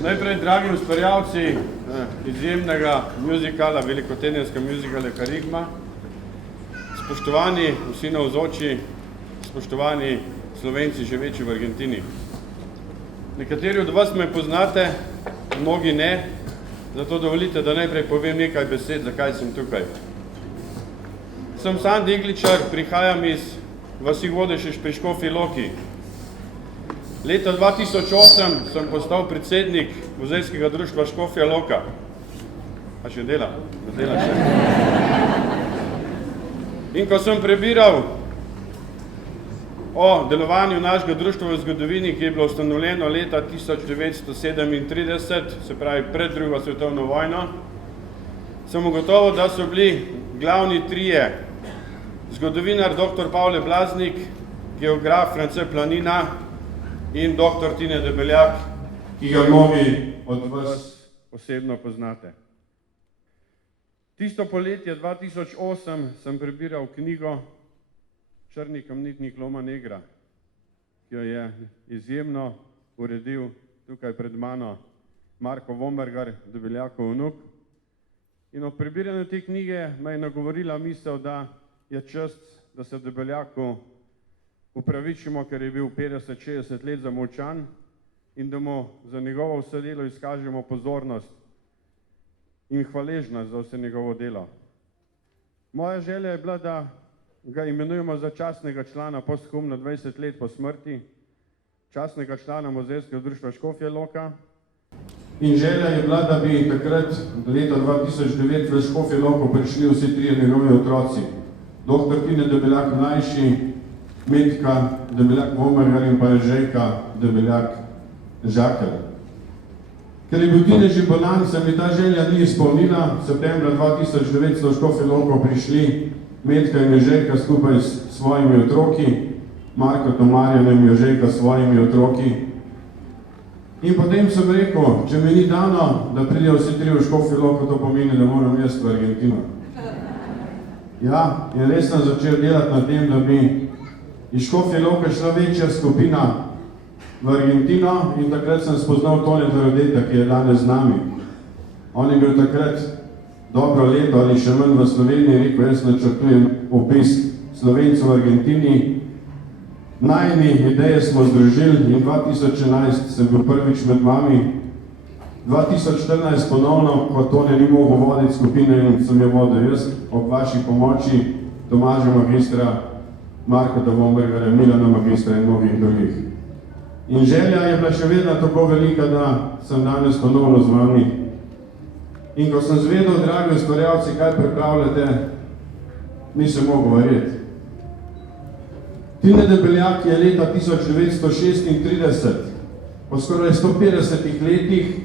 Najprej, dragi ustvarjalci izjemnega muzikala, velikotedenskega muzikala Karigma, spoštovani vsi navzoči, spoštovani Slovenci živeči v Argentini. Nekateri od vas me poznate, mnogi ne, zato dovolite, da najprej povem nekaj besed, zakaj sem tukaj. Sem Sandi Igličar, prihajam iz vasi Vodešeš pri Škofji Loki. Leta 2008 sem postal predsednik muzejskega društva Škofja Loka. A še dela? Ne dela še. In ko sem prebiral o delovanju našega društva v zgodovini, ki je bilo ustanovljeno leta 1937, se pravi pred drugo svetovno vojno, sem ugotovil, da so bili glavni trije: zgodovinar dr. Pavle Blaznik, geograf France Planina in dr. Tine Debeljak, ki ga mnogi od vas osebno poznate. Tisto poletje 2008 sem prebiral knjigo Črni kamnitnik Loma Negra, ki jo je izjemno uredil tukaj pred mano Marko Vombergar, Debeljakov vnuk. In ob prebiranju te knjige me je nagovorila misel, da je čas, da se Debeljaku upravičimo, ker je bil 50-60 let zamolčan in da mu za njegovo vse delo izkažemo pozornost in hvaležnost za vse njegovo delo. Moja želja je bila, da ga imenujemo za častnega člana posthumno 20 let po smrti, častnega člana Muzejskega društva Škofja Loka. In želja je bila, da bi takrat leta 2009 v Škofjo Loko prišli vsi trije njegovi otroci. Dr. Tine Debeljak mlajši, Metka Debeljak Vombergar in pa Žejka Debeljak Žakelj. Ker je bil Tine že bolan, se mi ta želja ni izpolnila. Septembra 2009 so v Škofjo Loko prišli Metka in Žejka skupaj s svojimi otroki, Marko Tomarjanem in Žejka s svojimi otroki. In potem sem rekel, če mi ni dano, da pridejo vsi tri v Škofjo Loko, to pomeni, da moram jaz v Argentino. Ja, in res sem začel delati na tem, da bi iz Škofje Loke šla večja skupina v Argentino in takrat sem spoznal Toneta Rodeta, ki je danes z nami. On je bil takrat dobro leto ali še manj v Sloveniji, rekel, jaz načrtujem opis Slovencev v Argentini. Najni ideje smo združili in 2011 sem bil prvič med vami. 2014 ponovno, ko Tone ni mogel voditi skupine in sem jo vodil jaz, ob vaši pomoči, Tomaža magistra, Marka Vombergarja, Milana magistra in mnogih drugih. In želja je bila še vedno tako velika, da sem danes ponovno z vami. In ko sem zvedel, dragi ustvarjalci, kaj pripravljate, nisem mogel verjeti. Tine Debeljak je leta 1936, po skoraj 150 letih,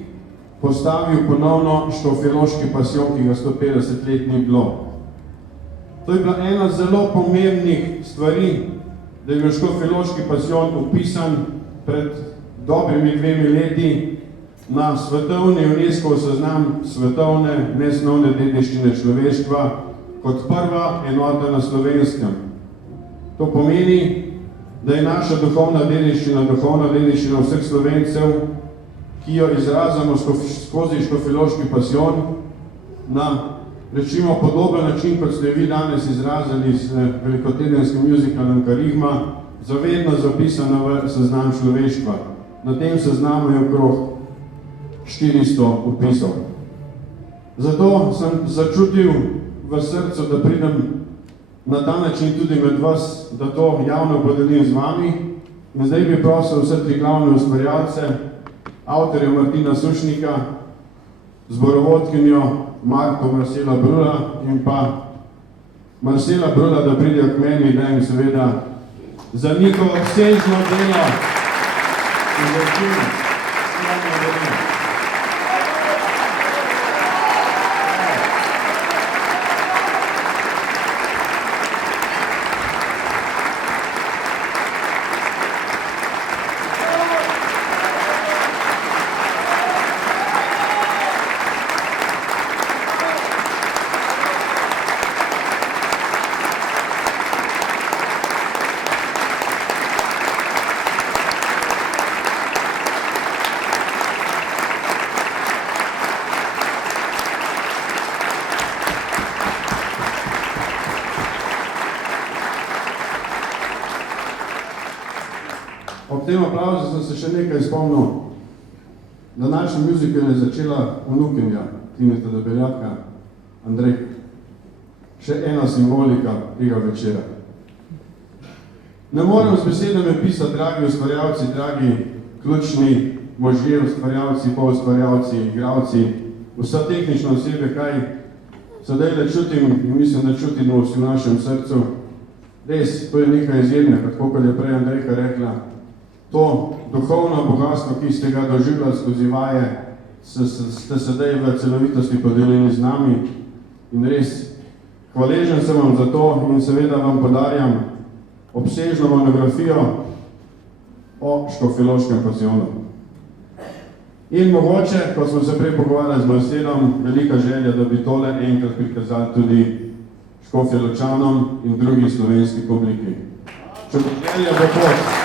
postavil ponovno škofjeloški pasijon, ki ga 150 let ni bilo. To je bila ena zelo pomembnih stvari, da je bil škofjeloški pasijon upisan pred dobrimi 2 leti na svetovni UNESCO seznam svetovne nesnovne dediščine človeštva kot prva enota na Slovenskem. To pomeni, da je naša duhovna dediščina vseh Slovencev, ki jo izrazimo skozi škofjeloški pasijon na, rečimo, podoben način, kot ste vi danes izrazili s velikotedenskim muzicalom Karigma, zavedno zapisana v seznam človeštva. Na tem seznamu je okrog 400 upisov. Zato sem začutil v srcu, da pridem na ta način tudi med vas, da to javno podelim z vami. In zdaj bi prosil vse tri glavne ustvarjalce, avtorja Martina Sušnika, zborovodkinjo Marko Marcela Brula in pa Marcela Brula, da pridejo k meni, da jim seveda za njihovo obsežno delo in vrčino slavno delo. tem aplauzu sem se še nekaj spomnil. Današnji muzikal je začela vnukinja Tineta Debeljaka, Andrejka. Še ena simbolika tega večera. Ne morem z besedami pisati, dragi ustvarjalci, dragi ključni možje, ustvarjalci, poustvarjalci, igralci, vsa tehnična osebe, kaj sedaj le čutim in mislim, da čutimo vsi v našem srcu. Res, to je nekaj izjemnega, tako kot je prej Andrejka rekla. To duhovno bogatstvo, ki ste ga doživljali skozi vaje, ste sedaj v celovitosti podelili z nami in res hvaležen sem vam za to in seveda vam podarjam obsežno monografijo o škofjeloškem pasijonu. In mogoče, ko smo se prej pogovarjali z Marcelom, velika želja, da bi tole enkrat prikazali tudi Škofjeločanom in drugi slovenski publiki. Če bo želja, bo pot.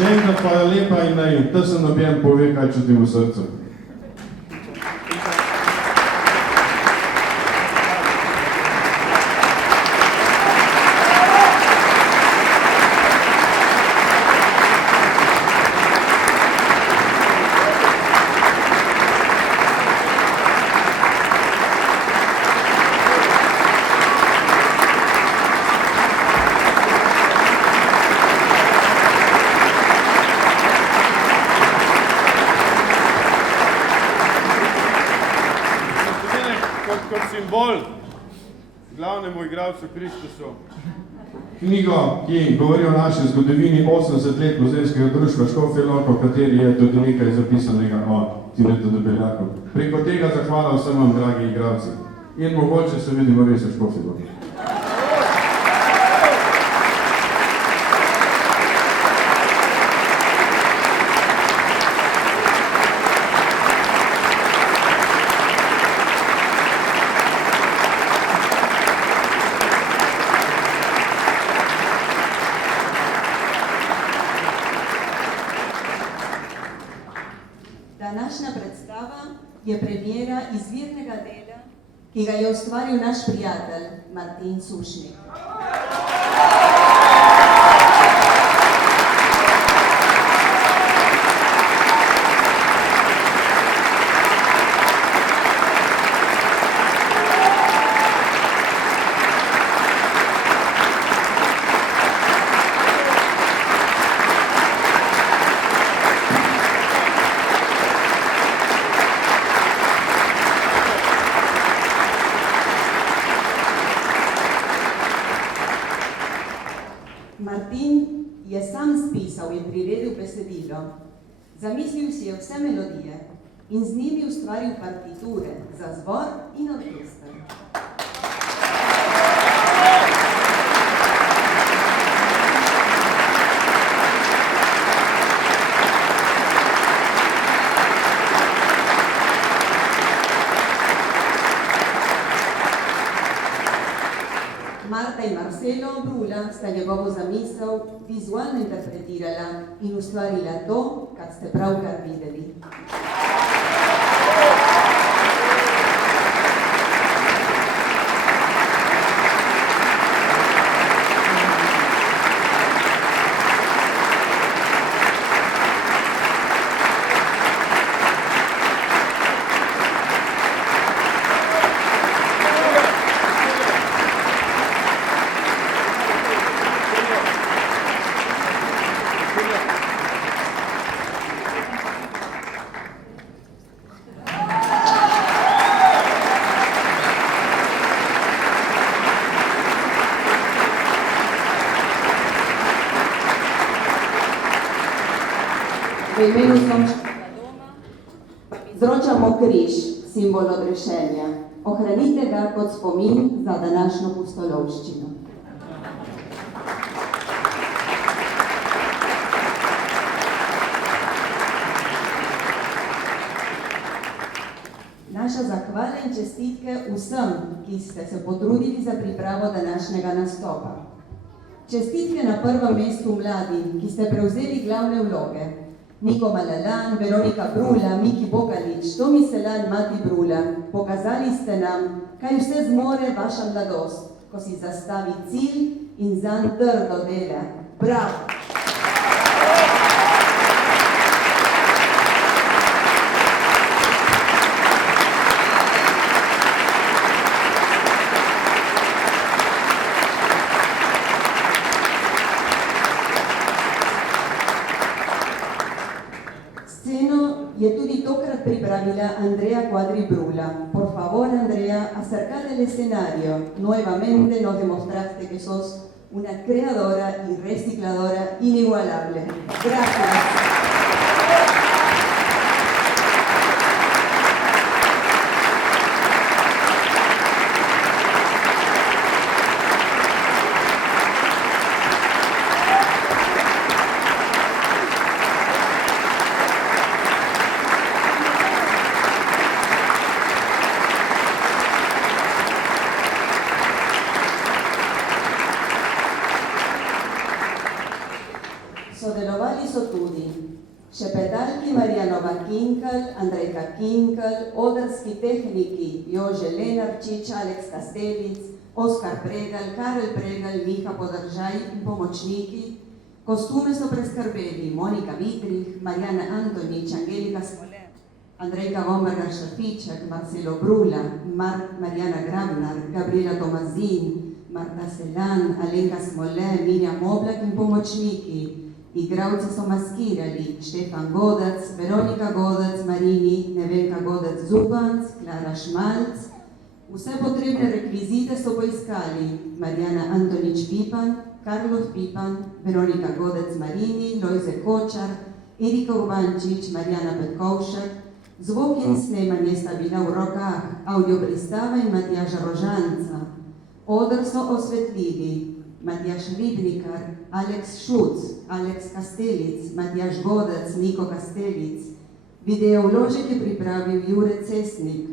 Še enkrat hvala lepa in naj tesen objem pove, kaj čutim v srcu. Kot simbol glavnemu igralcu Kristusu. Knjigo, ki govori o naši zgodovini 80 let muzejskega društva Škofja Loka, v kateri je tudi nekaj zapisanega o Tinetu Debeljaku. Preko tega zahvala vsem vam, dragi igralci. In mogoče se vidimo res v Škofji Loki. Današnja predstava je premiera izvirnega dela, ki ga je ustvaril naš prijatelj Martin Sušnik. Martin je sam spisal in priredil besedilo, zamislil si je vse melodije in z njimi ustvaril partiture za zbor in orkester. Marta in Marcelo Brula sta njegovo zamisel vizualno interpretirala in ustvarila to, kar ste pravkar videli. V imenu Sončnega doma vam izročamo križ, simbol odrešenja. Ohranite ga kot spomin za današnjo pustolovščino. Naša zahvala in čestitke vsem, ki ste se potrudili za pripravo današnjega nastopa. Čestitke na prvem mestu mladim, ki ste prevzeli glavne vloge. Niko Malalan, Veronika Brula, Miki Bokalič, Tomi Selan, Mati Brula. Pokazali ste nam, kaj vse zmore vaša mladost, ko si zastavi cilj in zanj trdo dela. Bravo! Je tudi tokrat pripravila Andrea Cuadri Brula. Por favor, Andrea, acércate al escenario. Nuevamente nos demostraste que sos una creadora y recicladora inigualable. Gracias. Sodelovali so tudi šepetalki Marjanova Kinkal, Andrejka Kinkal, odrski tehniki Jože Lenarčič, Aleks Kastelic, Oskar Pregal, Karel Pregal, Miha Podržaj in pomočniki. Kostume so preskrbeli Monika Vitrih, Marjana Antonič, Angelika Smole, Andrejka Vombergar Šafiček, Marcelo Brula, Marjana Grabnar, Gabriela Tomazin, Marta Selan, Alenka Smole, Mirjam Oblak in pomočniki. Igravci so maskirali Štefan Godac, Veronika Godac, Marini, Nevenka Godac Zupanc, Klara Šmalc. Vse potrebne rekvizite so poiskali Marjana Antonič Pipan, Karloš Pipan, Veronika Godac Marini, Lojze Kočar, Erika Urbančič, Marjana Petkovšek. Zvok in snemanje sta bila v rokah Audio Pristava in Matjaža Rožanca. Oder so osvetlili Matjaž Ribnikar, Aleks Šuc, Aleks Kastelic, Matjaž Godac, Niko Kastelic. Video vložek je pripravil Jure Cesnik.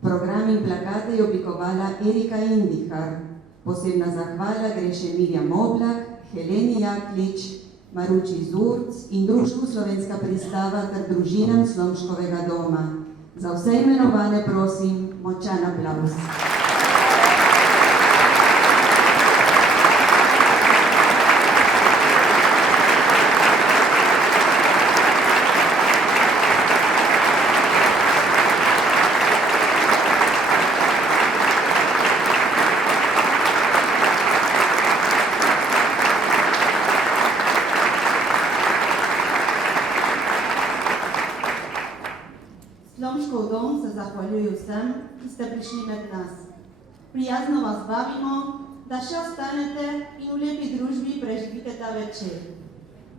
Program in plakate je oblikovala Erika Indihar. Posebna zahvala gre še Mirjam Oblak, Heleni Jaklič, Maruči Zurc in Društvu Slovenska pristava ter družinam Slomškovega doma. Za vse imenovane prosim močan aplavz. Slomškov dom se zahvaljuje vsem, ki ste prišli med nas. Prijazno vas vabimo, da še ostanete in v lepi družbi preživite ta večer.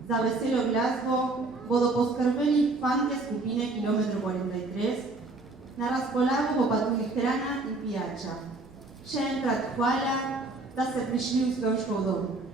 Za veselo glasbo bodo poskrbeli fantje skupine Kilometro 43, na razpolago bo pa tudi hrana in pijača. Še enkrat hvala, da ste prišli v Slomškov dom.